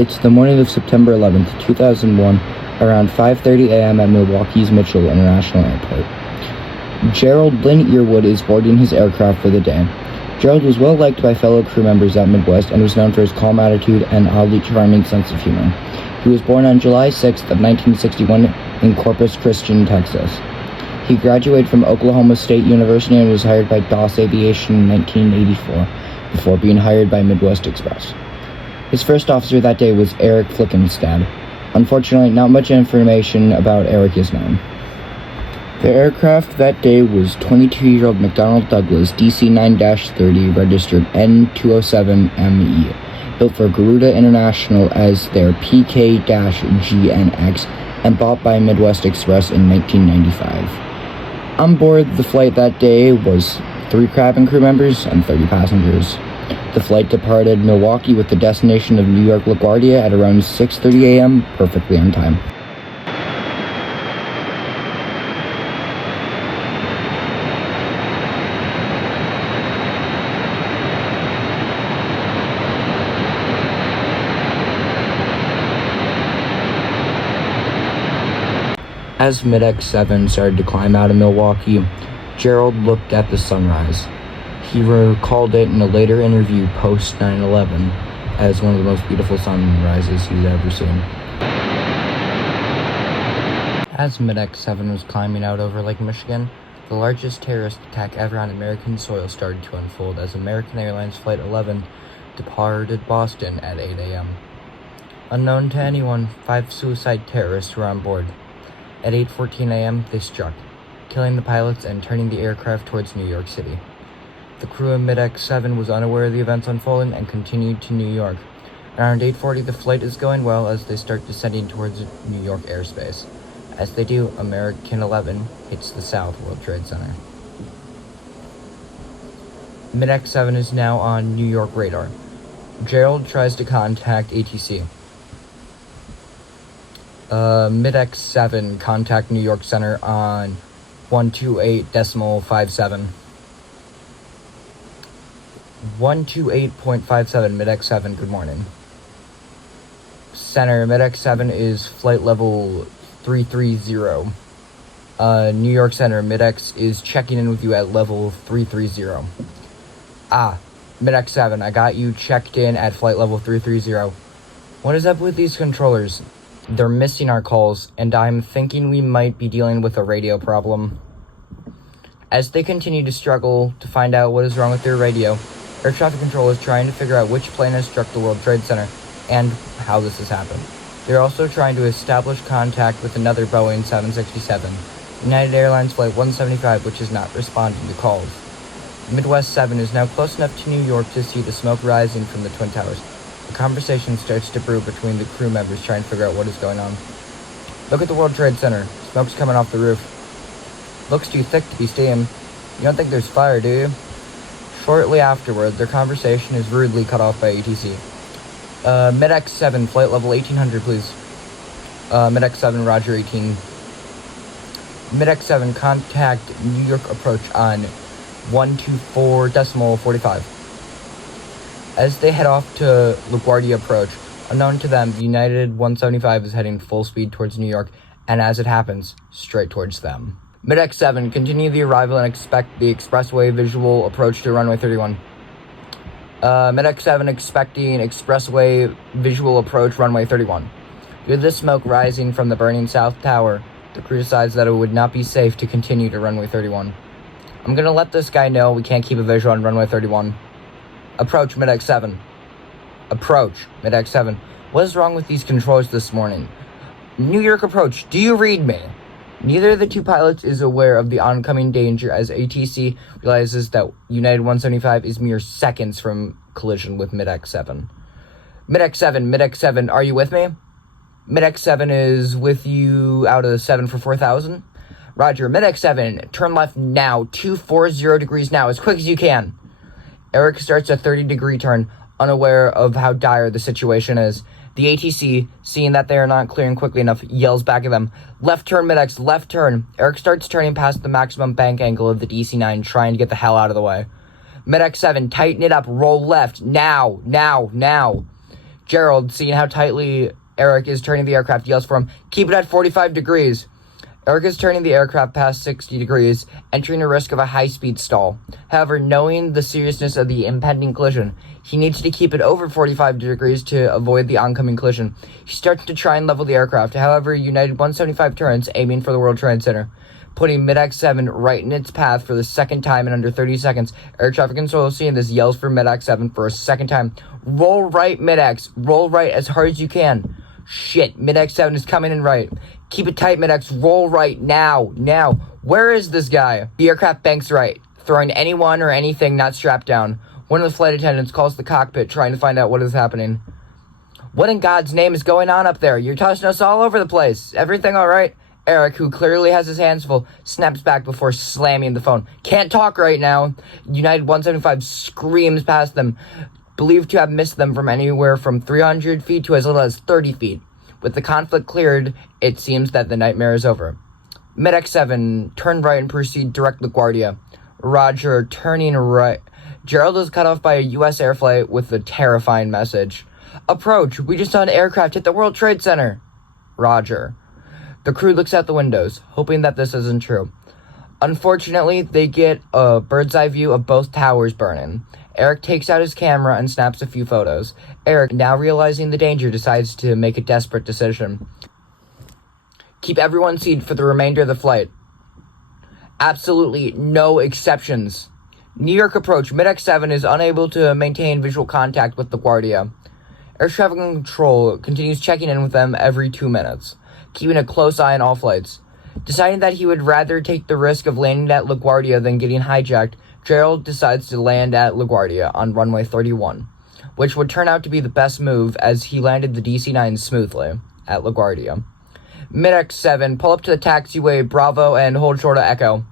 It's the morning of September 11th, 2001, around 5:30 a.m. at Milwaukee's Mitchell International Airport. Gerald Lynn Earwood is boarding his aircraft for the day. Gerald was well liked by fellow crew members at Midwest and was known for his calm attitude and oddly charming sense of humor. He was born on July 6th of 1961 in Corpus Christi, Texas. He graduated from Oklahoma State University and was hired by Doss Aviation in 1984, before being hired by Midwest Express. His first officer that day was Eric Flickenstad. Unfortunately, not much information about Eric is known. The aircraft that day was 22-year-old McDonnell Douglas DC-9-30, registered N207ME, built for Garuda International as their PK-GNX and bought by Midwest Express in 1995. On board the flight that day was 3 cabin crew members and 30 passengers. The flight departed Milwaukee with the destination of New York LaGuardia at around 6:30 a.m., perfectly on time. As Mid-X7 started to climb out of Milwaukee, Gerald looked at the sunrise. He recalled it in a later interview post 9/11 as one of the most beautiful sunrises he's ever seen. As Mid-X7 was climbing out over Lake Michigan, the largest terrorist attack ever on American soil started to unfold as American Airlines Flight 11 departed Boston at 8 a.m. Unknown to anyone, 5 suicide terrorists were on board. At 8:14 a.m., they struck, killing the pilots and turning the aircraft towards New York City. The crew of Mid-X7 was unaware of the events unfolding and continued to New York. Around 8:40, the flight is going well as they start descending towards New York airspace. As they do, American 11 hits the South World Trade Center. Mid-X7 is now on New York radar. Gerald tries to contact ATC. Mid-X7 contact New York Center on 128.57. 128.57 Mid-X7, good morning. Center, Mid-X7 is flight level 330. New York Center, Mid-X is checking in with you at level 330. Mid-X7, I got you checked in at flight level 330. What is up with these controllers? They're missing our calls, and I'm thinking we might be dealing with a radio problem. As they continue to struggle to find out what is wrong with their radio, air traffic control is trying to figure out which plane has struck the World Trade Center and how this has happened. They're also trying to establish contact with another Boeing 767, United Airlines Flight 175, which is not responding to calls. Midwest 7 is now close enough to New York to see the smoke rising from the Twin Towers. A conversation starts to brew between the crew members trying to figure out what is going on. Look at the World Trade Center. Smoke's coming off the roof. Looks too thick to be steam. You don't think there's fire, do you? Shortly afterward, their conversation is rudely cut off by ATC. Mid-X7, flight level 1800, please. Mid-X7, Roger 18. Mid-X7, contact New York approach on 124.45. As they head off to LaGuardia approach, unknown to them, the United 175 is heading full speed towards New York, and as it happens, straight towards them. Mid-X7, continue the arrival and expect the expressway visual approach to runway 31. Mid-X7 expecting expressway visual approach runway 31. Due to the smoke rising from the burning South Tower, the crew decides that it would not be safe to continue to runway 31. I'm gonna let this guy know we can't keep a visual on runway 31. Approach Mid-X7. Approach Mid-X7. What is wrong with these controllers this morning? New York approach, do you read me? Neither of the two pilots is aware of the oncoming danger as ATC realizes that United 175 is mere seconds from collision with Mid-X7. Mid-X7, are you with me? Mid-X7 is with you out of 7 for 4,000. Roger, Mid-X7, turn left now, 240 degrees now, as quick as you can. Eric starts a 30-degree turn, unaware of how dire the situation is. The ATC, seeing that they are not clearing quickly enough, yells back at them, "Left turn, Mid-X, left turn." Eric starts turning past the maximum bank angle of the DC-9, trying to get the hell out of the way. Mid-X7, tighten it up, roll left, now. Gerald, seeing how tightly Eric is turning the aircraft, yells for him, "Keep it at 45 degrees." Eric is turning the aircraft past 60 degrees, entering a risk of a high-speed stall. However, knowing the seriousness of the impending collision, he needs to keep it over 45 degrees to avoid the oncoming collision. He starts to try and level the aircraft. However, United 175 turns, aiming for the World Trade Center, putting Mid-X7 right in its path for the second time in under 30 seconds. Air traffic control, seeing this, yells for Mid-X7 for a second time. "Roll right, Mid-X. Roll right as hard as you can." Shit, Mid-X7 is coming in right. "Keep it tight, Mid-X. Roll right, now. Where is this guy?" The aircraft banks right, throwing anyone or anything not strapped down. One of the flight attendants calls the cockpit, trying to find out what is happening. "What in God's name is going on up there? You're tossing us all over the place. Everything all right?" Eric, who clearly has his hands full, snaps back before slamming the phone. "Can't talk right now." United 175 screams past them, believed to have missed them from anywhere from 300 feet to as little as 30 feet. With the conflict cleared, it seems that the nightmare is over. Mid-X7, turn right and proceed direct LaGuardia. Roger, turning right. Gerald is cut off by a U.S. air flight with a terrifying message. "Approach, we just saw an aircraft hit the World Trade Center." Roger. The crew looks out the windows, hoping that this isn't true. Unfortunately, they get a bird's eye view of both towers burning. Eric takes out his camera and snaps a few photos. Eric, now realizing the danger, decides to make a desperate decision. "Keep everyone seated for the remainder of the flight. Absolutely no exceptions." New York approach. Mid-X7 is unable to maintain visual contact with LaGuardia. Air traffic control continues checking in with them every 2 minutes, keeping a close eye on all flights. Deciding that he would rather take the risk of landing at LaGuardia than getting hijacked, Gerald decides to land at LaGuardia on runway 31, which would turn out to be the best move as he landed the DC-9 smoothly at LaGuardia. Mid-X7, pull up to the taxiway Bravo and hold short of Echo.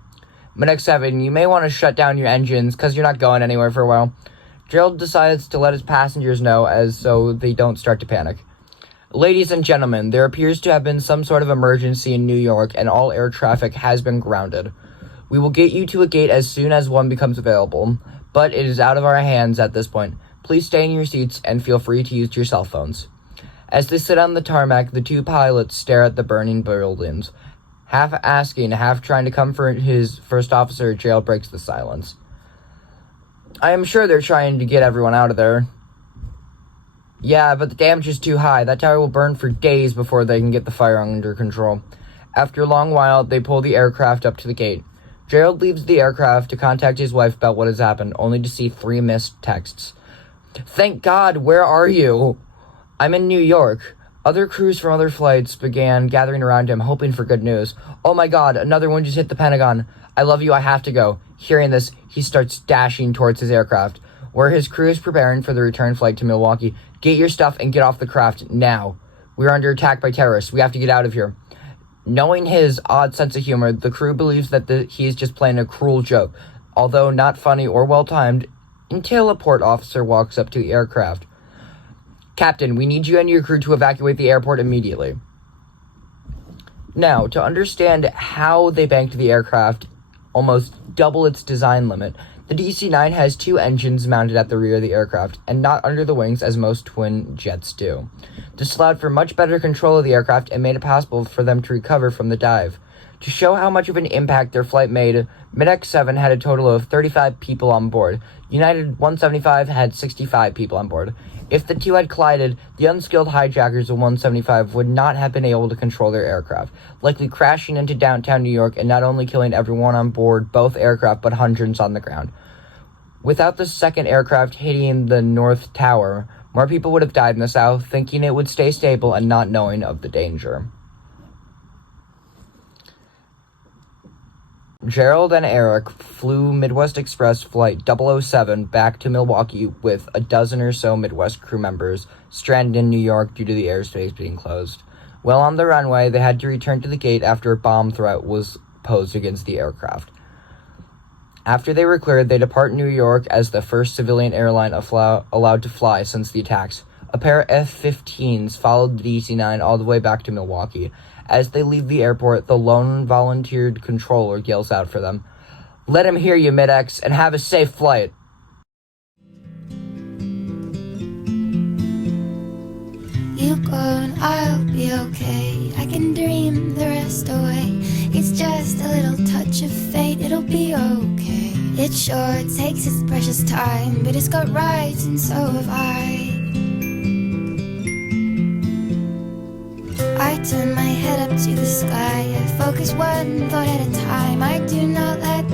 Mid-X7, you may want to shut down your engines because you're not going anywhere for a while. Gerald decides to let his passengers know as so they don't start to panic. Ladies and gentlemen, there appears to have been some sort of emergency in New York and all air traffic has been grounded. We will get you to a gate as soon as one becomes available, but it is out of our hands at this point. Please stay in your seats and feel free to use your cell phones. As they sit on the tarmac, the two pilots stare at the burning buildings. Half asking, half trying to comfort his first officer, Gerald breaks the silence. "I am sure they're trying to get everyone out of there." "Yeah, but the damage is too high. That tower will burn for days before they can get the fire under control." After a long while, they pull the aircraft up to the gate. Gerald leaves the aircraft to contact his wife about what has happened, only to see 3 missed texts. "Thank God, where are you?" "I'm in New York." Other crews from other flights began gathering around him, hoping for good news. "Oh my God, another one just hit the Pentagon. I love you, I have to go." Hearing this, he starts dashing towards his aircraft, where his crew is preparing for the return flight to Milwaukee. "Get your stuff and get off the craft now. We're under attack by terrorists. We have to get out of here." Knowing his odd sense of humor, the crew believes that he is just playing a cruel joke, although not funny or well-timed, until a port officer walks up to the aircraft. "Captain, we need you and your crew to evacuate the airport immediately." Now, to understand how they banked the aircraft almost double its design limit, the DC-9 has 2 engines mounted at the rear of the aircraft, and not under the wings as most twin jets do. This allowed for much better control of the aircraft and made it possible for them to recover from the dive. To show how much of an impact their flight made, Mid-X7 had a total of 35 people on board. United 175 had 65 people on board. If the two had collided, the unskilled hijackers of 175 would not have been able to control their aircraft, likely crashing into downtown New York and not only killing everyone on board both aircraft but hundreds on the ground. Without the second aircraft hitting the North Tower, more people would have died in the South, thinking it would stay stable and not knowing of the danger. Gerald and Eric flew Midwest Express Flight 007 back to Milwaukee with a dozen or so Midwest crew members stranded in New York due to the airspace being closed. While on the runway, they had to return to the gate after a bomb threat was posed against the aircraft. After they were cleared, they depart New York as the first civilian airline allowed to fly since the attacks. A pair of F-15s followed the DC-9 all the way back to Milwaukee. As they leave the airport, the lone volunteered controller yells out for them, "Let him hear you, Mid-X, and have a safe flight." gone, I'll be okay. I can dream the rest away. It's just a little touch of fate, it'll be okay. It sure takes its precious time, but it's got rights and so have I. I turn my head up to the sky, I focus one thought at a time. I do not let